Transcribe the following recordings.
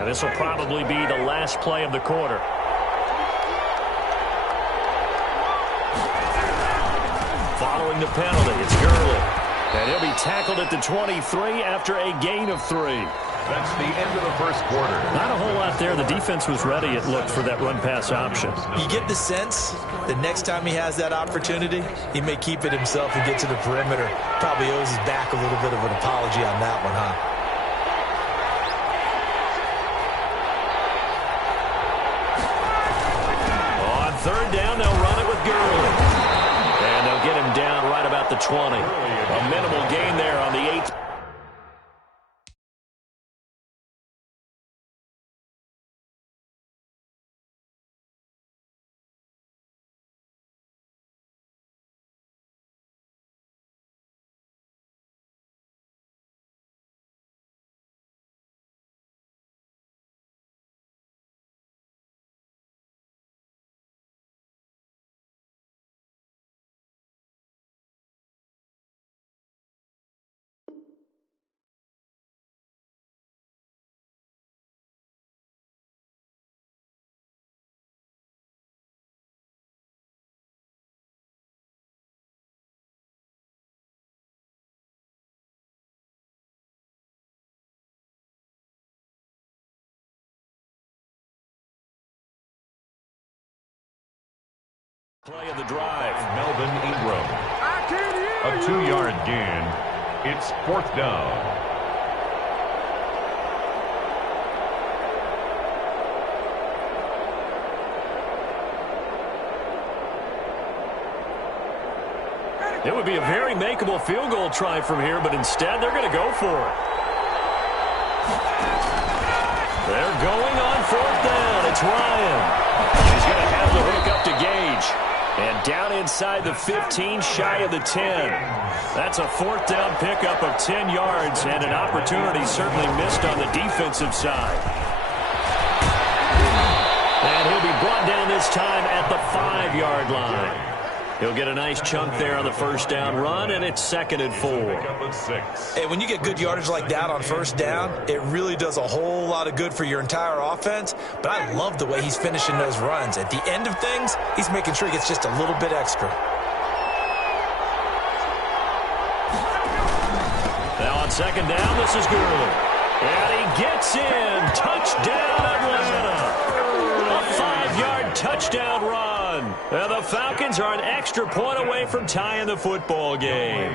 And this will probably be the last play of the quarter. Following the penalty, it's Gurley. And he'll be tackled at the 23 after a gain of 3. That's the end of the first quarter. Not a whole lot there. The defense was ready, it looked, for that run-pass option. You get the sense the next time he has that opportunity, he may keep it himself and get to the perimeter. Probably owes his back a little bit of an apology on that one, huh? On third down, they'll run it with Gurley. And they'll get him down right about the 20. A minimal gain there on the 8th. Play of the drive. Melvin Ingram. A 2-yard gain. It's 4th down. It would be a very makeable field goal try from here, but instead they're going to go for it. They're going on 4th down. It's Ryan. He's going to have the hook up to Gage. And down inside the 15, shy of the 10. That's a 4th down pickup of 10 yards and an opportunity certainly missed on the defensive side. And he'll be brought down this time at the 5-yard line. He'll get a nice chunk there on the first down run, and it's 2nd and 4. Hey, when you get good yardage like that on first down, it really does a whole lot of good for your entire offense. But I love the way he's finishing those runs. At the end of things, he's making sure he gets just a little bit extra. Now on 2nd down, this is Gurley. And he gets in. Touchdown, Atlanta. A 5-yard touchdown run. And the Falcons are an extra point away from tying the football game.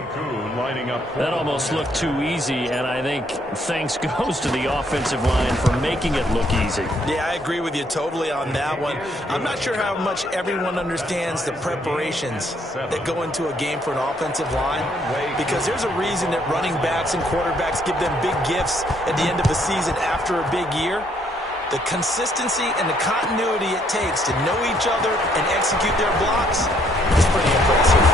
That almost looked too easy, and I think thanks goes to the offensive line for making it look easy. Yeah, I agree with you totally on that one. I'm not sure how much everyone understands the preparations that go into a game for an offensive line, because there's a reason that running backs and quarterbacks give them big gifts at the end of the season after a big year. The consistency and the continuity it takes to know each other and execute their blocks is pretty impressive.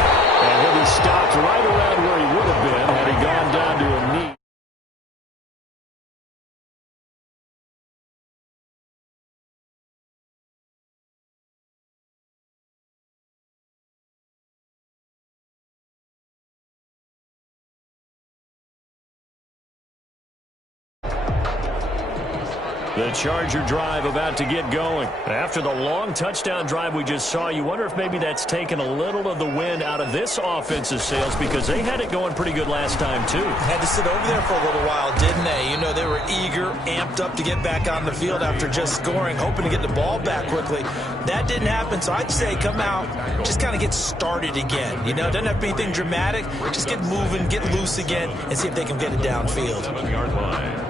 And he'll be stopped right around where he would have been had he gone down to a knee. The Charger drive about to get going. After the long touchdown drive we just saw, you wonder if maybe that's taken a little of the wind out of this offensive sails, because they had it going pretty good last time, too. Had to sit over there for a little while, didn't they? You know, they were eager, amped up to get back on the field after just scoring, hoping to get the ball back quickly. That didn't happen, so I'd say come out, just kind of get started again. You know, it doesn't have to be anything dramatic. Just get moving, get loose again, and see if they can get it downfield. 7-yard line.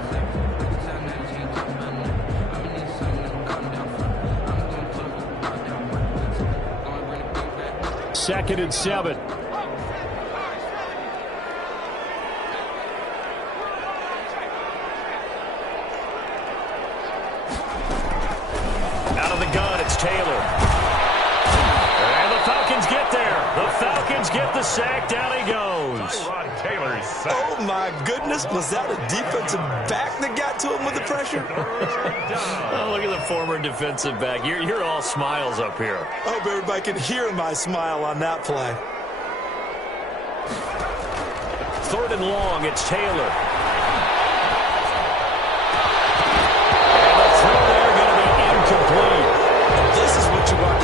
2nd and 7. Out of the gun, it's Taylor. And the Falcons get there. The Falcons get the sack. Down he goes. Oh, my goodness. Was that a defensive back that got to him with the pressure? Oh, look at the former defensive back. You're all smiles up here. I hope everybody can hear my smile on that play. 3rd and long, it's Taylor. And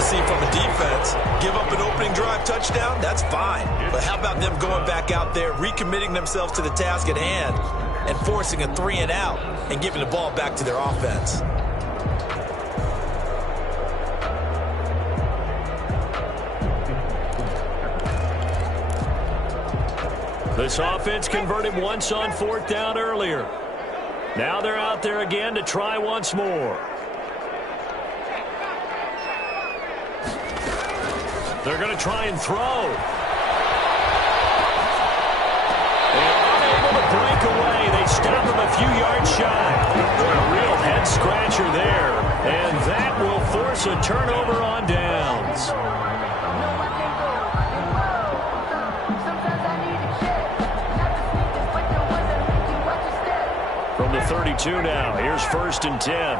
see from a defense. Give up an opening drive touchdown, that's fine. But how about them going back out there, recommitting themselves to the task at hand, and forcing a 3-and-out and giving the ball back to their offense? This offense converted once on 4th down earlier. Now they're out there again to try once more. They're going to try and throw. And unable to break away. They stop him a few yards shy. A real head-scratcher there. And that will force a turnover on downs. From the 32 now, here's 1st and 10.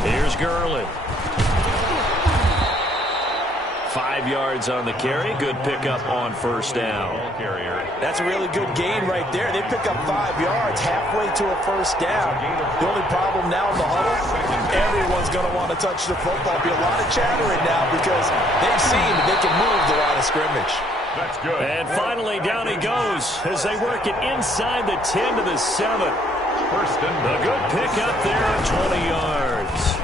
Here's Gurley. 5 yards on the carry. Good pickup on 1st down. That's a really good gain right there. They pick up 5 yards halfway to a 1st down. The only problem now in the huddle, everyone's going to want to touch the football. Be a lot of chattering now because they've seen that they can move the line of scrimmage. That's good. And finally, down he goes as they work it inside the 10 to the 7. 1st and a good pickup there of 20 yards.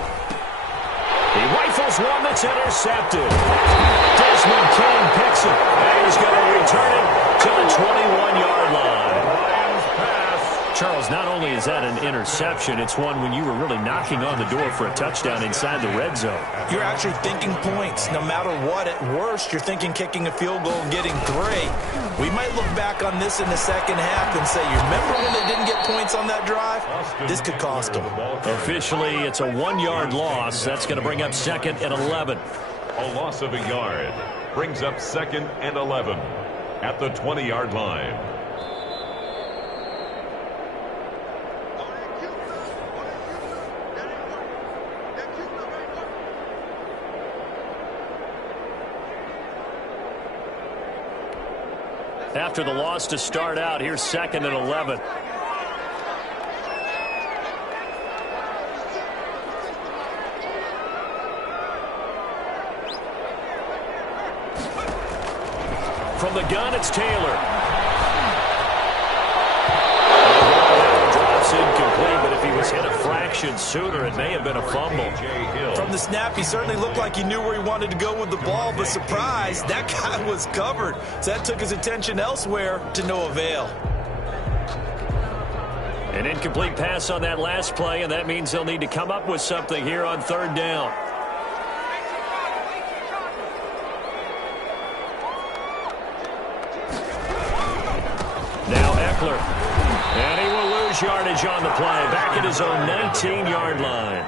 He rifles one that's intercepted. Desmond King picks it, and he's going to return it to the 21-yard line. Charles, not only is that an interception, it's one when you were really knocking on the door for a touchdown inside the red zone. You're actually thinking points. No matter what, at worst, you're thinking kicking a field goal and getting 3. We might look back on this in the second half and say, you remember when they didn't get points on that drive? This could cost them. Officially, it's a 1-yard loss. That's going to bring up 2nd and 11. A loss of a yard brings up 2nd and 11 at the 20-yard line. After the loss to start out, here's 2nd and 11. From the gun, it's Taylor. Drops incomplete, but if he was hit a fraction sooner, it may have been a fumble. From the snap, he certainly looked like he knew where he wanted to go with the ball, but surprise, that guy was covered. So that took his attention elsewhere to no avail. An incomplete pass on that last play, and that means they'll need to come up with something here on 3rd down. Now Eckler. And he will lose yardage on the play. Back at his own 19-yard line.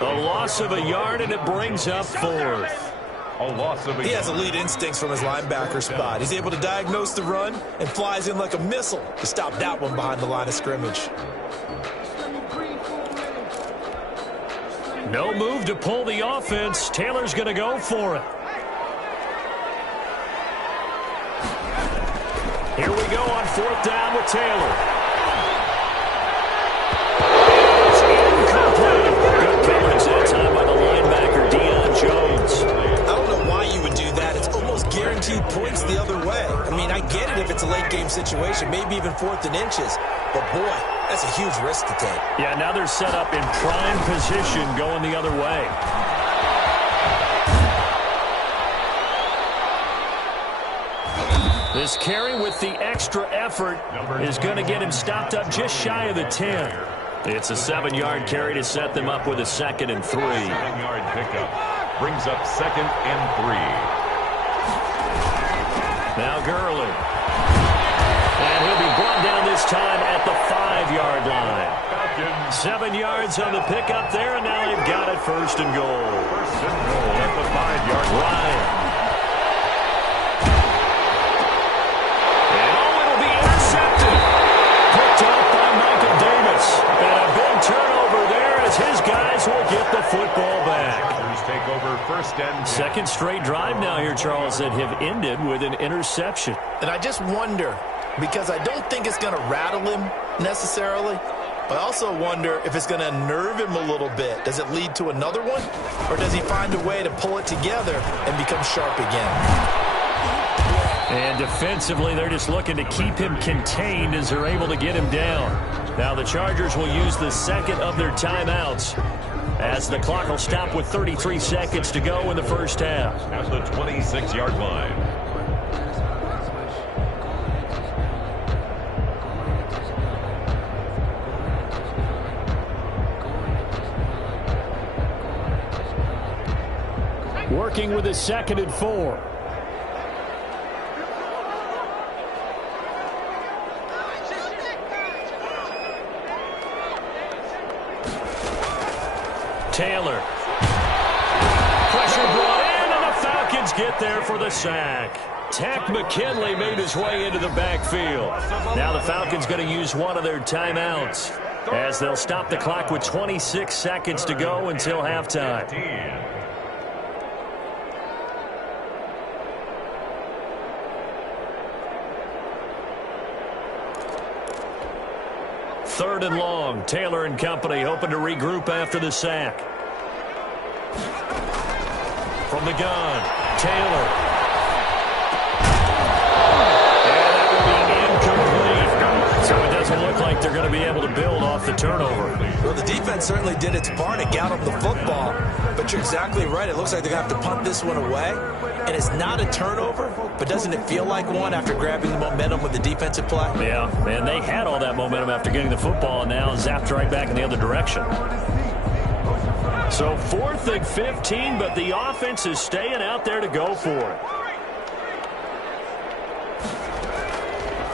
A loss of a yard, and it brings up 4th. A loss of a He has elite instincts from his linebacker spot. He's able to diagnose the run and flies in like a missile to stop that one behind the line of scrimmage. No move to pull the offense. Taylor's going to go for it. Here we go on 4th down with Taylor. It's incomplete. Good coverage that time by the linebacker, Deion Jones. I don't know why you would do that. It's almost guaranteed points the other way. I mean, I get it if it's a late-game situation, maybe even 4th and inches. But, boy, that's a huge risk to take. Yeah, now they're set up in prime position going the other way. This carry with the extra effort is going to get him stopped up just shy of the 10. It's a 7-yard carry to set them up with a 2nd and 3. 7-yard pickup brings up 2nd and 3. Now Gurley. And he'll be brought down this time at the 5-yard line. 7 yards on the pickup there, and now they've got it 1st and goal. 1st and goal at the 5-yard line. His guys will get the football back. Take over 1st and 10. 2nd straight drive now here, Charles, that have ended with an interception. And I just wonder, because I don't think it's going to rattle him necessarily, But I also wonder if it's going to nerve him a little bit. Does it lead to another one? Or does he find a way to pull it together and become sharp again? And defensively, they're just looking to keep him contained as they're able to get him down. Now the Chargers will use the second of their timeouts as the clock will stop with 33 seconds to go in the first half. At the 26-yard line. Working with a 2nd and 4. Taylor. Pressure brought in, and the Falcons get there for the sack. Tack McKinley made his way into the backfield. Now the Falcons going to use one of their timeouts as they'll stop the clock with 26 seconds to go until halftime. 3rd and long. Taylor and company hoping to regroup after the sack. From the gun, Taylor. And that will be incomplete. So it doesn't look like they're going to be able to build off the turnover. Well, the defense certainly did its part to get them the football. But you're exactly right. It looks like they're going to have to punt this one away. And it's not a turnover, but doesn't it feel like one after grabbing the momentum with the defensive play? Yeah, and they had all that momentum after getting the football, and now zapped right back in the other direction. So 4th and 15, but the offense is staying out there to go for it.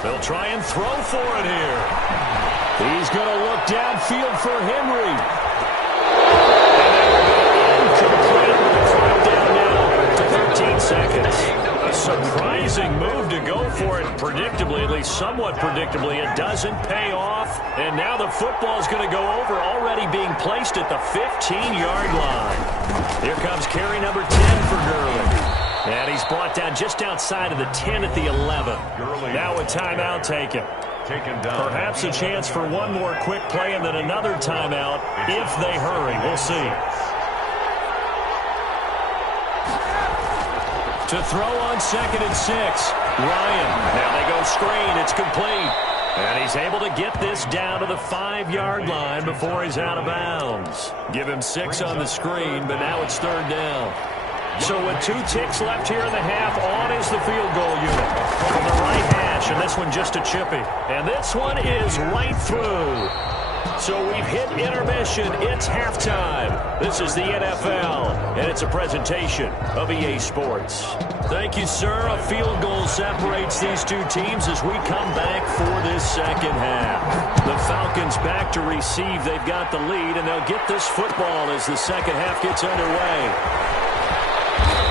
They'll try and throw for it here. He's going to look downfield for Henry. Incomplete. Clock down now to 13 seconds. A surprising move to go for it predictably, at least somewhat predictably. It doesn't pay off, and now the football is going to go over, already being placed at the 15-yard line. Here comes carry number 10 for Gurley. And he's brought down just outside of the 10 at the 11. Now a timeout taken. Perhaps a chance for one more quick play and then another timeout if they hurry. We'll see. To throw on 2nd and 6. Ryan. Now they go screen. It's complete. And he's able to get this down to the 5-yard line before he's out of bounds. Give him 6 on the screen, but now it's 3rd down. So with 2 ticks left here in the half, on is the field goal unit from the right hash, and this one just a chippy. And this one is right through. So we've hit intermission. It's halftime. This is the NFL, and it's a presentation of EA Sports. Thank you, sir. A field goal separates these two teams as we come back for this second half. The Falcons back to receive. They've got the lead, and they'll get this football as the second half gets underway.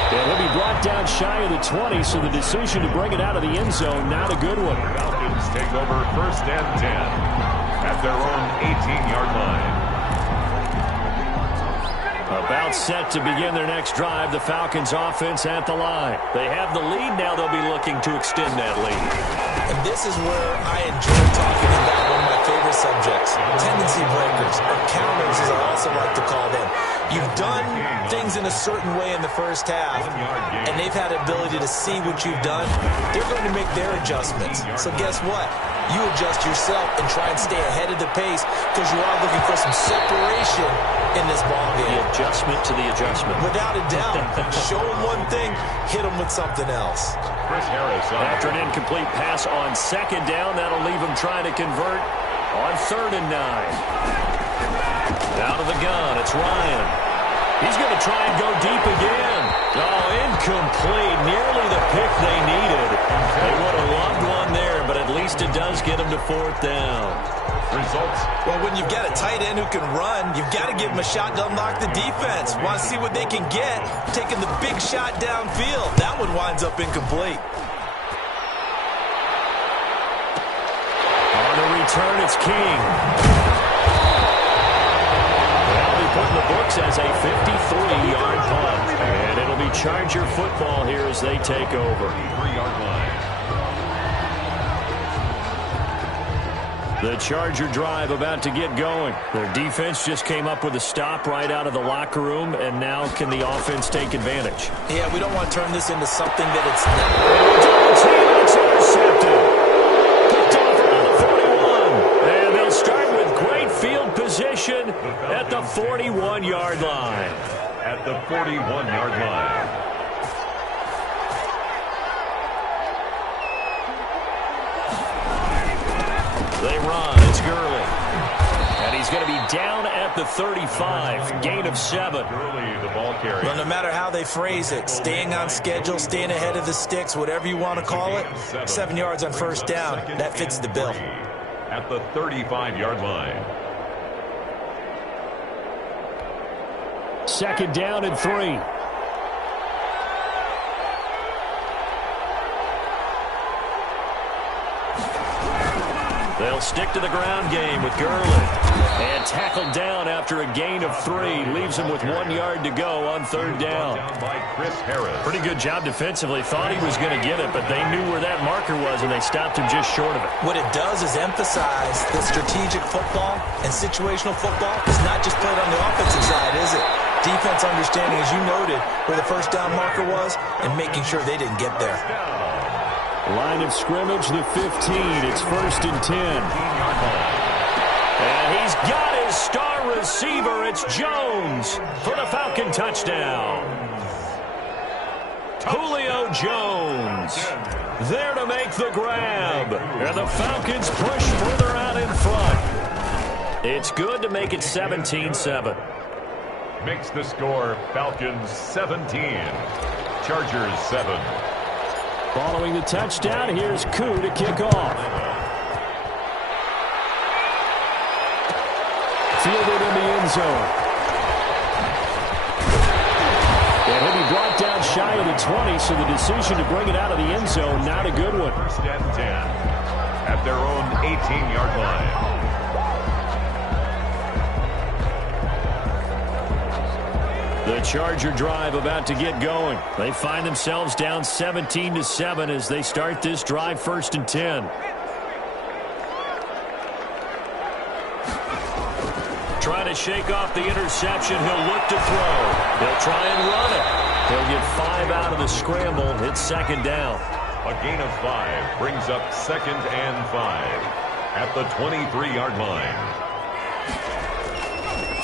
And he'll be brought down shy of the 20, so the decision to bring it out of the end zone, not a good one. Falcons take over 1st and 10 at their own 18-yard line. About set to begin their next drive, the Falcons offense at the line. They have the lead, now they'll be looking to extend that lead. And this is where I enjoy talking about one of my favorite subjects, tendency breakers, or counters as I also like to call them. You've done things in a certain way in the first half, and they've had the ability to see what you've done. They're going to make their adjustments. So guess what? You adjust yourself and try and stay ahead of the pace because you are looking for some separation in this ball game. The adjustment to the adjustment. Without a doubt. Show them one thing, hit them with something else. After an incomplete pass on 2nd down, that'll leave them trying to convert on 3rd and 9. Out of the gun, it's Ryan. He's going to try and go deep again. Oh, incomplete. Nearly the pick they needed. They would have loved one there, but at least it does get them to 4th down. Results. Well, when you've got a tight end who can run, you've got to give him a shot to unlock the defense. Want to see what they can get, taking the big shot downfield. That one winds up incomplete. On the return, it's King. Put in the books as a 53-yard punt. And it'll be Charger football here as they take over. 3-yard line. The Charger drive about to get going. Their defense just came up with a stop right out of the locker room, and now can the offense take advantage? Yeah, we don't want to turn this into something that it's not. It's intercepted. Picked off around the 41. And they'll start with great field position at the 41-yard line. At the 41-yard line. They run. It's Gurley. And he's going to be down at the 35. Gain of 7. Gurley, the ball carrier. Well, no matter how they phrase it, staying on schedule, staying ahead of the sticks, whatever you want to call it, 7 yards on first down, that fits the bill. At the 35-yard line. 2nd down and 3. They'll stick to the ground game with Gurley. And tackled down after a gain of 3. Leaves him with 1 yard to go on 3rd down. By Chris Harris. Pretty good job defensively. Thought he was going to get it, but they knew where that marker was, and they stopped him just short of it. What it does is emphasize that strategic football and situational football is not just played on the offensive side, is it? Defense understanding, as you noted, where the first down marker was and making sure they didn't get there. Line of scrimmage, the 15. It's 1st and 10. And he's got his star receiver. It's Jones for the Falcon touchdown. Julio Jones there to make the grab. And the Falcons push further out in front. It's good to make it 17-7. Makes the score Falcons 17. Chargers 7. Following the touchdown, here's Koo to kick off. Fielded in the end zone. And he'll be brought down shy of the 20, so the decision to bring it out of the end zone, not a good one. 1st and 10 at their own 18-yard line. The Charger drive about to get going. They find themselves down 17-7 as they start this drive 1st and 10. Trying to shake off the interception. He'll look to throw. He'll try and run it. He'll get 5 out of the scramble. It's 2nd down. A gain of 5 brings up 2nd and 5 at the 23-yard line.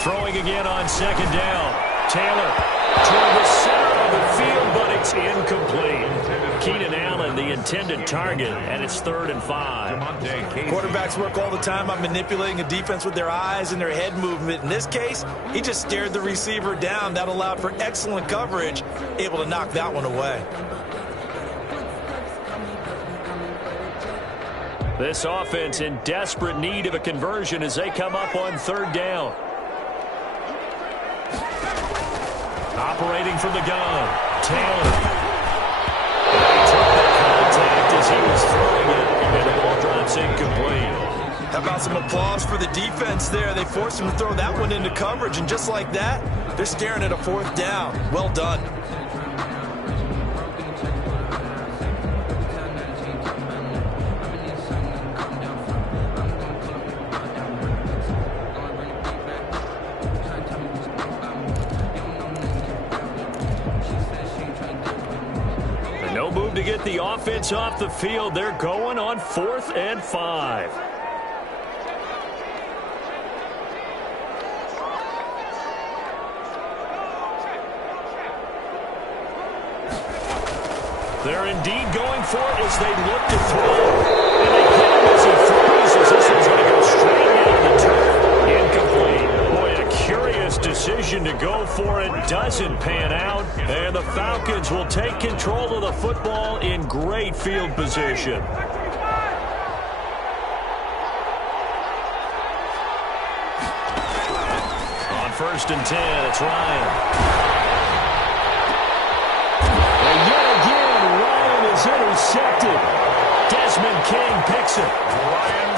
Throwing again on 2nd down. Taylor toward the center of the field, but it's incomplete. Keenan Allen, the intended target, and it's 3rd and 5. Quarterbacks work all the time on manipulating a defense with their eyes and their head movement. In this case, he just stared the receiver down. That allowed for excellent coverage, able to knock that one away. This offense in desperate need of a conversion as they come up on 3rd down. Operating from the gun, Taylor. He took the contact as he was throwing it, and the ball drops incomplete. How about some applause for the defense there? They forced him to throw that one into coverage, and just like that, they're staring at a 4th down. Well done. To get the offense off the field, they're going on 4th and 5. They're indeed going for it as they look to throw. And they hit him as he throws as this one's going to go straight down the turf. Incomplete. Boy, a curious decision to go for it. Doesn't pan out. And the Falcons will take control of the football in great field position. On 1st and 10, it's Ryan. And yet again, Ryan is intercepted. Desmond King picks it.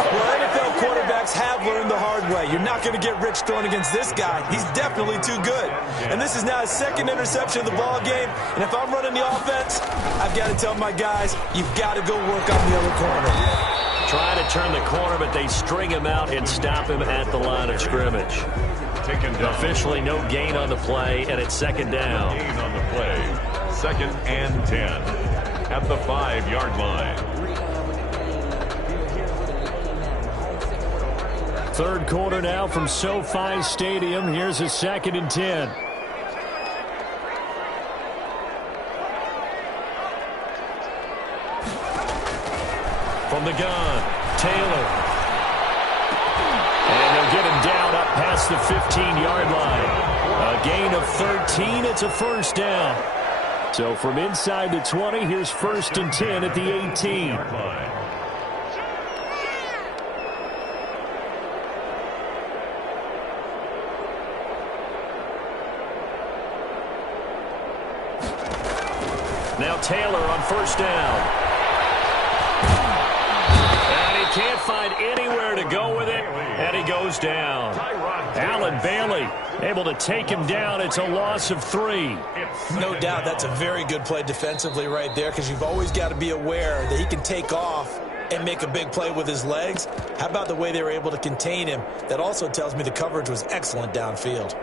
Well, NFL quarterbacks have learned the hard way. You're not going to get rich throwing against this guy. He's definitely too good. And this is now his 2nd interception of the ball game. And if I'm running the offense, I've got to tell my guys, you've got to go work on the other corner. Trying to turn the corner, but they string him out and stop him at the line of scrimmage. Officially no gain on the play, and it's second down. Gain on the play. 2nd and 10 at the 5-yard line. Third quarter now from SoFi Stadium. Here's a 2nd and 10. From the gun, Taylor. And they'll get him down up past the 15-yard line. A gain of 13. It's a first down. So from inside the 20, here's 1st and 10 at the 18. Now Taylor on first down. And he can't find anywhere to go with it, and he goes down. Allen Bailey able to take him down. It's a loss of 3. No doubt that's a very good play defensively right there, because you've always got to be aware that he can take off and make a big play with his legs. How about the way they were able to contain him? That also tells me the coverage was excellent downfield.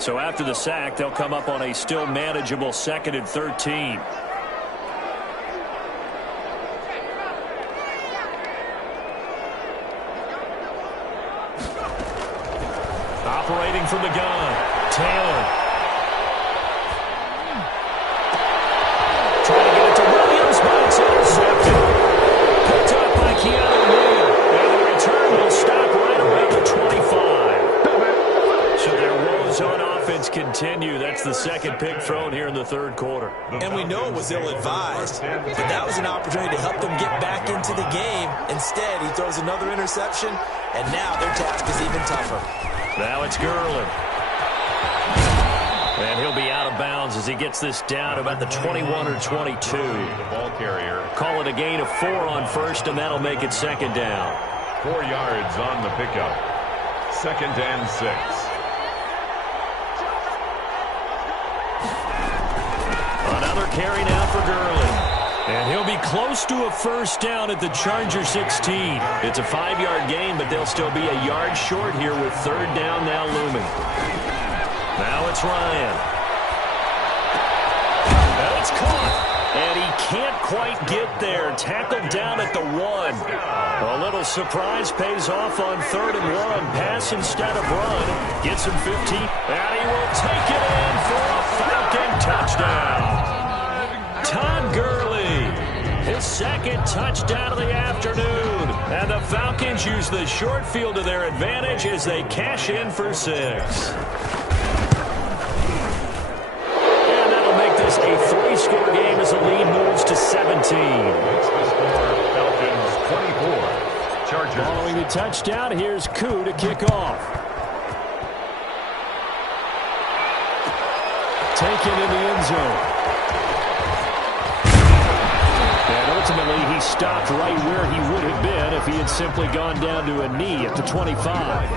So after the sack, they'll come up on a still manageable 2nd and 13. Operating from the gun, Taylor. Trying to get it to Williams, but it's intercepted. Picked up by Keanu Neal. And the return will stop right around the 25. So their woes on offense continue. That's the 2nd pick thrown here in the 3rd quarter. And we know it was ill-advised, but that was an opportunity to help them get back into the game. Instead, he throws another interception, and now their task is even tougher. Now it's Gurley. And he'll be out of bounds as he gets this down about the 21 or 22. The ball carrier. Call it a gain of 4 on first, and that'll make it 2nd down. 4 yards on the pickup. 2nd and 6. Another carry now for Gurley. And he'll be close to a first down at the Charger 16. It's a 5-yard gain, but they'll still be a yard short here with 3rd down now looming. Now it's Ryan. And it's caught. And he can't quite get there. Tackled down at the 1. A little surprise pays off on 3rd and 1. Pass instead of run. Gets him 15. And he will take it in for a Falcon touchdown. Todd Gurley, his 2nd touchdown of the afternoon. And the Falcons use the short field to their advantage as they cash in for 6. And that'll make this a 3-score game as the lead moves to 17. It's the score, Falcons 24. Chargers. Following the touchdown, here's Koo to kick off. Taken in the end zone. And ultimately, he stopped right where he would have been if he had simply gone down to a knee at the 25.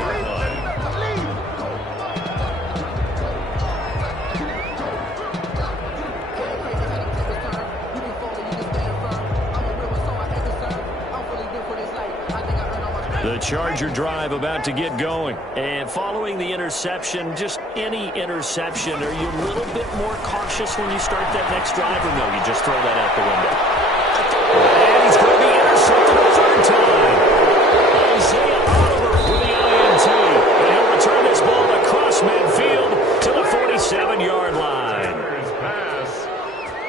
The Charger drive about to get going. And following the interception, just any interception, are you a little bit more cautious when you start that next drive, or no, you just throw that out the window? And he's going to be intercepted a 3rd time. Isaiah Oliver with the INT. And he'll return this ball across midfield to the 47-yard line. Pass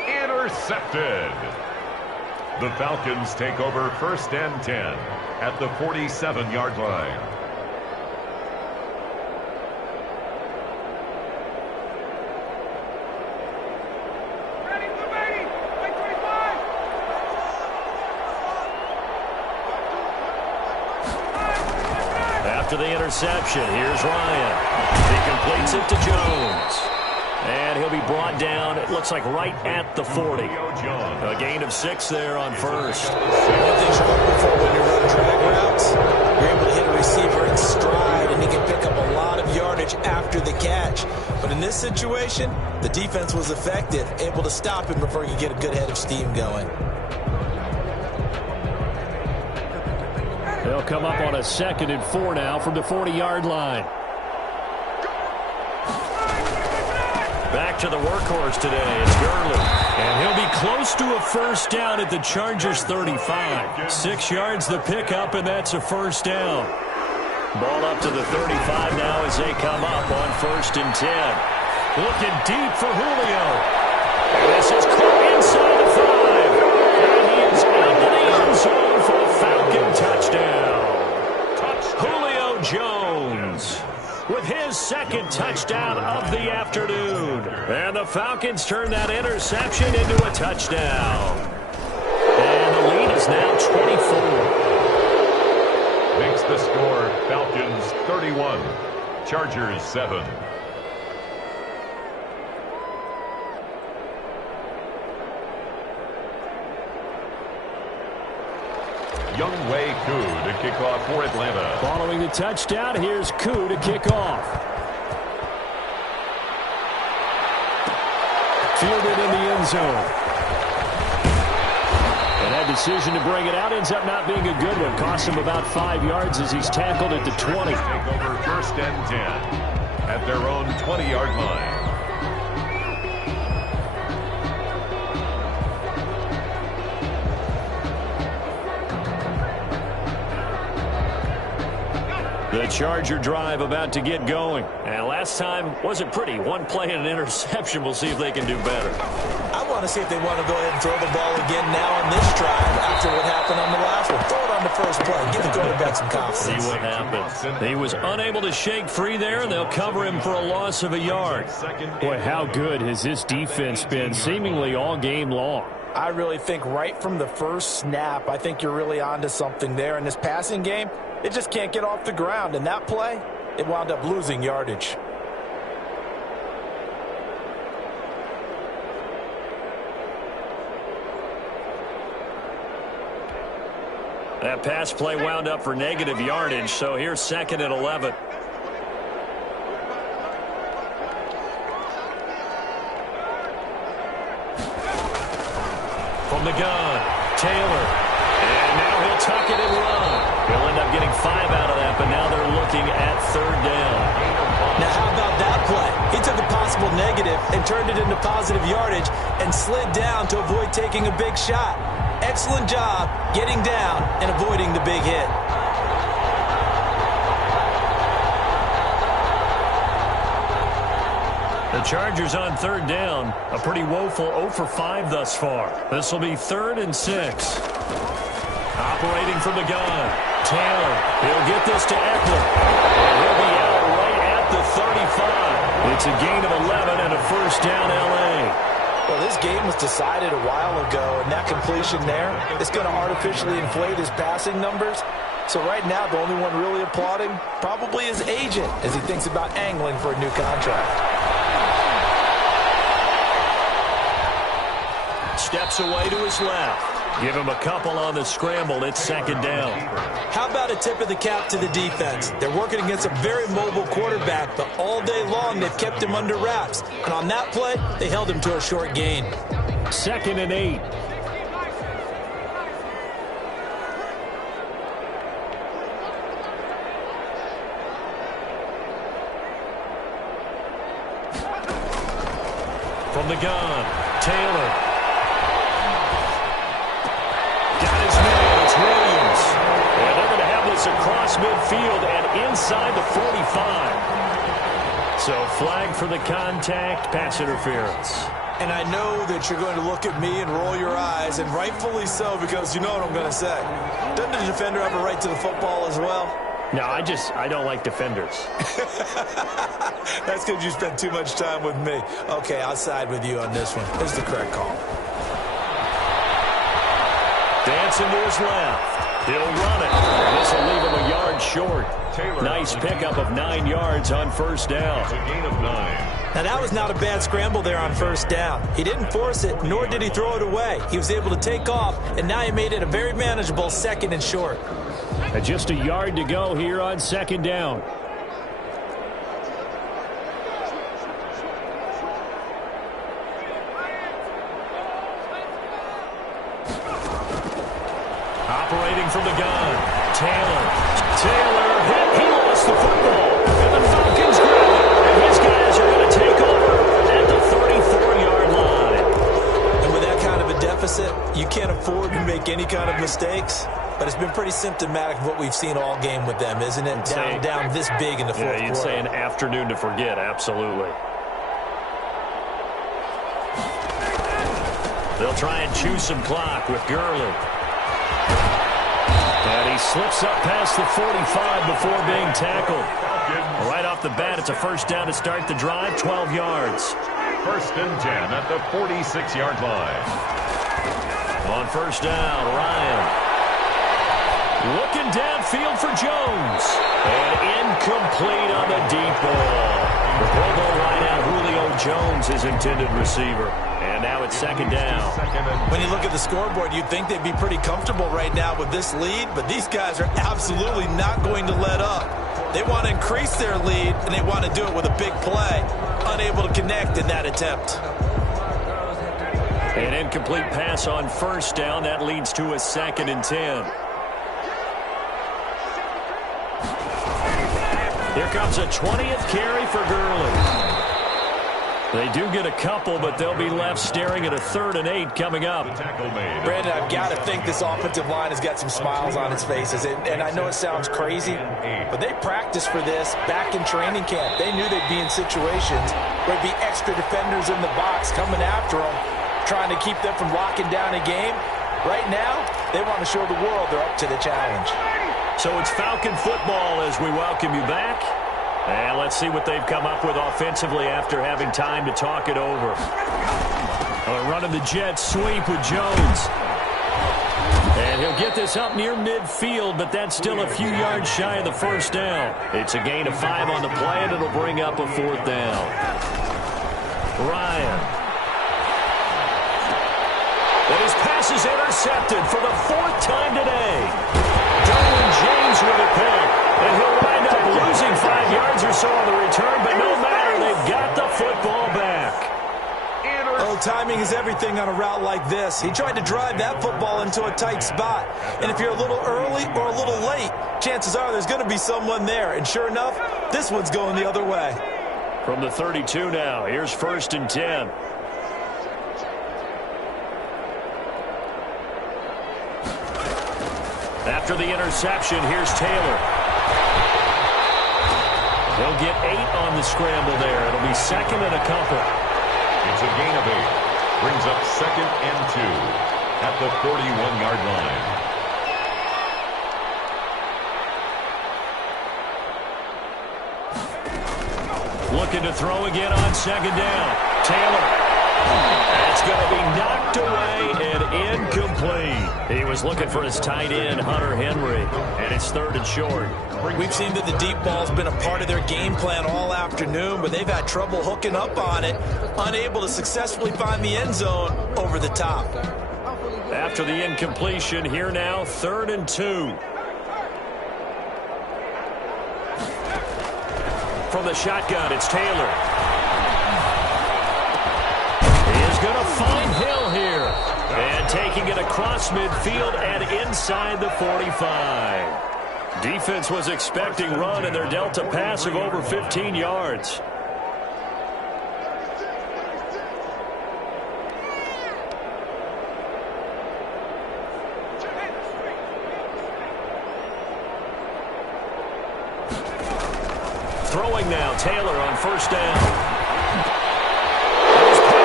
intercepted. The Falcons take over 1st and 10 at the 47-yard line. After the interception, here's Ryan. He completes it to Jones. And he'll be brought down, it looks looks like right at the 40. A gain of 6 there on first. One thing you're looking for when you run drag routes, you're able to hit a receiver in stride, and he can pick up a lot of yardage after the catch. But in this situation, the defense was effective, able to stop him before he could get a good head of steam going. They'll come up on a 2nd and 4 now from the 40-yard line. Back to the workhorse today. It's Gurley. And he'll be close to a first down at the Chargers' 35. 6 yards the pickup, and that's a first down. Ball up to the 35 now as they come up on 1st and 10. Looking deep for Julio. And this is caught inside the 5. And he is into the end zone for a Falcon touchdown. Julio Jones with his 2nd touchdown of the afternoon. And the Falcons turn that interception into a touchdown. And the lead is now 24. Makes the score Falcons 31, Chargers 7. Younghoe Koo to kick off for Atlanta. Following the touchdown, here's Koo to kick off. Fielded in the end zone. And that decision to bring it out ends up not being a good one. Cost him about 5 yards as he's tackled at the 20. Take over 1st and 10 at their own 20-yard line. The Charger drive about to get going. And last time wasn't pretty. 1 play and an interception. We'll see if they can do better. I want to see if they want to go ahead and throw the ball again now on this drive after what happened on the last one. Throw it on the first play. Give the quarterback some confidence. See what happens. He was unable to shake free there, and they'll cover him for a loss of a yard. Boy, how good has this defense been seemingly all game long? I really think right from the first snap, I think you're really onto something there. In this passing game, it just can't get off the ground. And that play, it wound up losing yardage. That pass play wound up for negative yardage, so here's 2nd and 11. From the gun, Taylor. And now he'll tuck it and run. He'll end up getting 5 out of that, but now they're looking at 3rd down. Now how about that play? He took a possible negative and turned it into positive yardage and slid down to avoid taking a big shot. Excellent job getting down and avoiding the big hit. The Chargers on 3rd down, a pretty woeful 0 for 5 thus far. This will be 3rd and 6. Operating from the gun, Taylor. He'll get this to Eckler. And he'll be out right at the 35. It's a gain of 11 and a first down L.A. Well, this game was decided a while ago, and that completion there is going to artificially inflate his passing numbers. So right now, the only one really applauding probably his agent as he thinks about angling for a new contract. Steps away to his left. Give him a couple on the scramble. It's 2nd down. How about a tip of the cap to the defense? They're working against a very mobile quarterback, but all day long they've kept him under wraps. And on that play, they held him to a short gain. 2nd and 8. From the gun, Taylor. Across midfield and inside the 45. So flag for the contact, pass interference. And I know that you're going to look at me and roll your eyes, and rightfully so, because you know what I'm going to say. Doesn't the defender have a right to the football as well? No, I don't like defenders. That's because you spent too much time with me. Okay, I'll side with you on this one. This is the correct call. Dancing to his left. He'll run it. This will leave him a yard short. Nice pickup of 9 yards on first down. It's a gain of 9. Now, that was not a bad scramble there on first down. He didn't force it, nor did he throw it away. He was able to take off, and now he made it a very manageable 2nd and short. And just a yard to go here on 2nd down. Operating from the gun, Taylor hit. He lost the football. And the Falcons grab it. And his guys are going to take over at the 34-yard line. And with that kind of a deficit, you can't afford to make any kind of mistakes. But it's been pretty symptomatic of what we've seen all game with them, isn't it? Down this big in the fourth quarter. You'd say an afternoon to forget, absolutely. They'll try and chew some clock with Gurley. And he slips up past the 45 before being tackled. Right off the bat, it's a first down to start the drive, 12 yards. 1st and 10 at the 46-yard line. On first down, Ryan. Looking downfield for Jones. And incomplete on the deep ball. The Pro Bowl wideout Julio Jones, his intended receiver. And now it's 2nd down. When you look at the scoreboard, you'd think they'd be pretty comfortable right now with this lead, but these guys are absolutely not going to let up. They want to increase their lead, and they want to do it with a big play. Unable to connect in that attempt. An incomplete pass on first down. That leads to a 2nd and 10. Here comes a 20th carry for Gurley. They do get a couple, but they'll be left staring at a 3rd and 8 coming up. Brandon, I've got to think this offensive line has got some smiles on its faces. And I know it sounds crazy, but they practiced for this back in training camp. They knew they'd be in situations where there'd be extra defenders in the box coming after them, trying to keep them from locking down a game. Right now, they want to show the world they're up to the challenge. So it's Falcon football as we welcome you back. And let's see what they've come up with offensively after having time to talk it over. Running the jet sweep with Jones. And he'll get this up near midfield, but that's still a few yards shy of the first down. It's a gain of 5 on the play, and it'll bring up a 4th down. Ryan. And his pass is intercepted for the 4th time today. Derwin James with a pick. And he'll wind up losing 5 yards or so on the return, but no matter, they've got the football back. Oh, timing is everything on a route like this. He tried to drive that football into a tight spot. And if you're a little early or a little late, chances are there's going to be someone there. And sure enough, this one's going the other way. From the 32 now, here's 1st and 10. After the interception, here's Taylor. He'll get 8 on the scramble there. It'll be 2nd and a couple. It's a gain of 8. Brings up 2nd and 2 at the 41-yard line. Looking to throw again on 2nd down. Taylor. That's going to be knocked away and incomplete. He was looking for his tight end, Hunter Henry, and it's 3rd and short. We've seen that the deep ball's been a part of their game plan all afternoon, but they've had trouble hooking up on it, unable to successfully find the end zone over the top. After the incompletion, here now, 3rd and 2. From the shotgun, it's Taylor. Going to find Hill here. And taking it across midfield and inside the 45. Defense was expecting run, and they're dealt a pass of over 15 yards. Throwing now, Taylor on first down.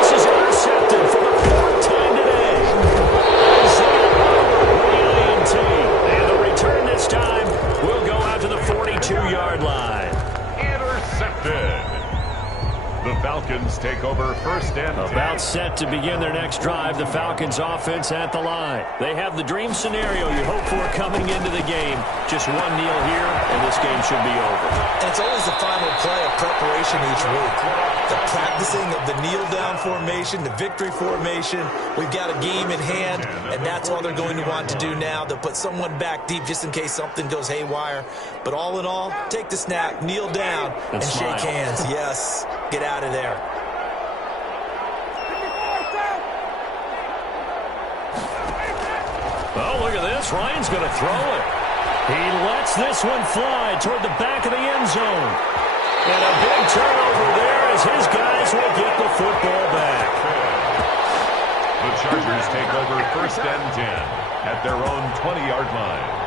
Intercepted for the 4th time today. And the return this time will go out to the 42-yard line. Intercepted. The Falcons take over first and 10. About set to begin their next drive, the Falcons offense at the line. They have the dream scenario you hope for coming into the game. Just one kneel here, and this game should be over. And it's always the final play of preparation each week. The practicing of the kneel-down formation, the victory formation. We've got a game in hand, and that's all they're going to want to do now. They'll put someone back deep just in case something goes haywire. But all in all, take the snap, kneel down, and shake hands. Yes, get out of there. Oh, look at this. Ryan's going to throw it. He lets this one fly toward the back of the end zone. And a big turnover there as his guys will get the football back. The Chargers take over first and 10 at their own 20-yard line.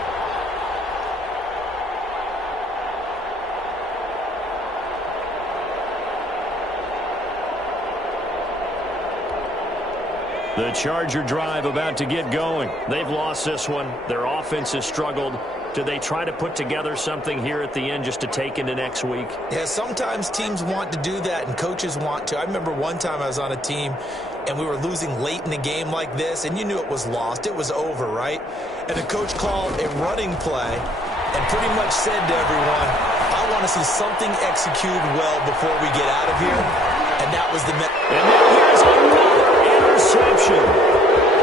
The Charger drive about to get going. They've lost this one. Their offense has struggled. Do they try to put together something here at the end just to take into next week? Yeah, sometimes teams want to do that and coaches want to. I remember one time I was on a team and we were losing late in a game like this, and you knew it was lost. It was over, right? And the coach called a running play and pretty much said to everyone, I want to see something executed well before we get out of here. And that was the And then here's another interception.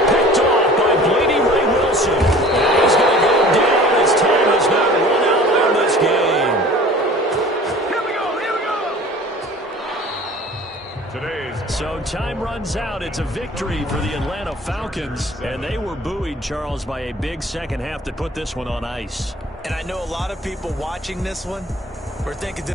Picked off by Blady Ray Wilson. And he's going to go down as time has not run out on this game. Here we go. So time runs out. It's a victory for the Atlanta Falcons. And they were buoyed, Charles, by a big second half to put this one on ice. And I know a lot of people watching this one were thinking